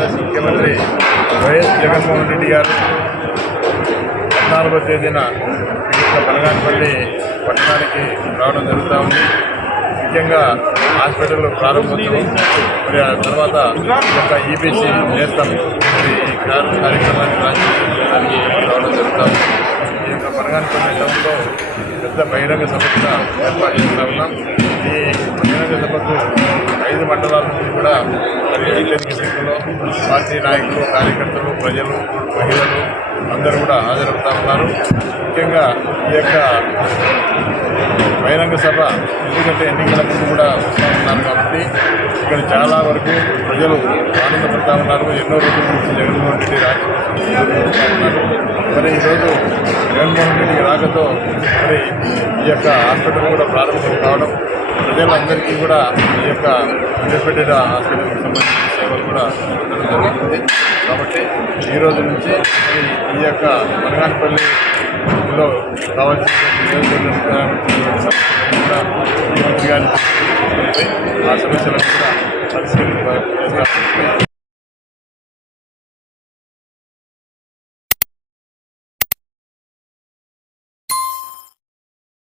ఆంధ్రప్రదేశ్ ముఖ్యమంత్రి వైఎస్ జగన్మోహన్ రెడ్డి గారు 14వ తేదీన బనగానపల్లి పట్టణానికి రావడం జరుగుతూ ఉంది. ముఖ్యంగా హాస్పిటల్ ప్రారంభోత్సవం మరి ఆ తర్వాత ఈబీసీ నేస్తం ఈ కార్యక్రమాన్ని రావడం జరుగుతూ ఉంది. ఈ యొక్క బనగానపల్లి టౌన్లో పెద్ద బహిరంగ సభగా ఏర్పాటు చేస్తూ ఉన్నాం. ఈ బహిరంగ సభకు 5 మండలాల నుంచి కూడా మరి అత్యధిక సంఖ్యలో పార్టీ నాయకులు, కార్యకర్తలు, ప్రజలు, మహిళలు అందరూ కూడా హాజరవుతూ ఉన్నారు. ముఖ్యంగా ఈ యొక్క బహిరంగ సభ ఎందుకంటే ఎన్నికల ముందు కూడా వస్తూ ఉన్నారు కాబట్టి ఇక్కడ చాలా వరకు ప్రజలు ఆనందపడుతూ ఉన్నారు. ఎన్నో రోజుల నుంచి జగన్మోహన్ రెడ్డి రాకపోతూ ఉన్నారు. మరి ఈరోజు జగన్మోహన్ రెడ్డి రాకతో మరి ఈ యొక్క హాస్పిటల్ కూడా ప్రారంభం కావడం ప్రజలందరికీ కూడా ఈ యొక్క ఇండిపెండెంట్ హాస్పిటల్కి సంబంధించిన సేవలు కూడా జరుగుతుంది. కాబట్టి ఈరోజు నుంచి మరి ఈ యొక్క బనగానపల్లిలో కావాల్సిన ముఖ్యమంత్రి గారిని ఆ సమస్యలను కూడా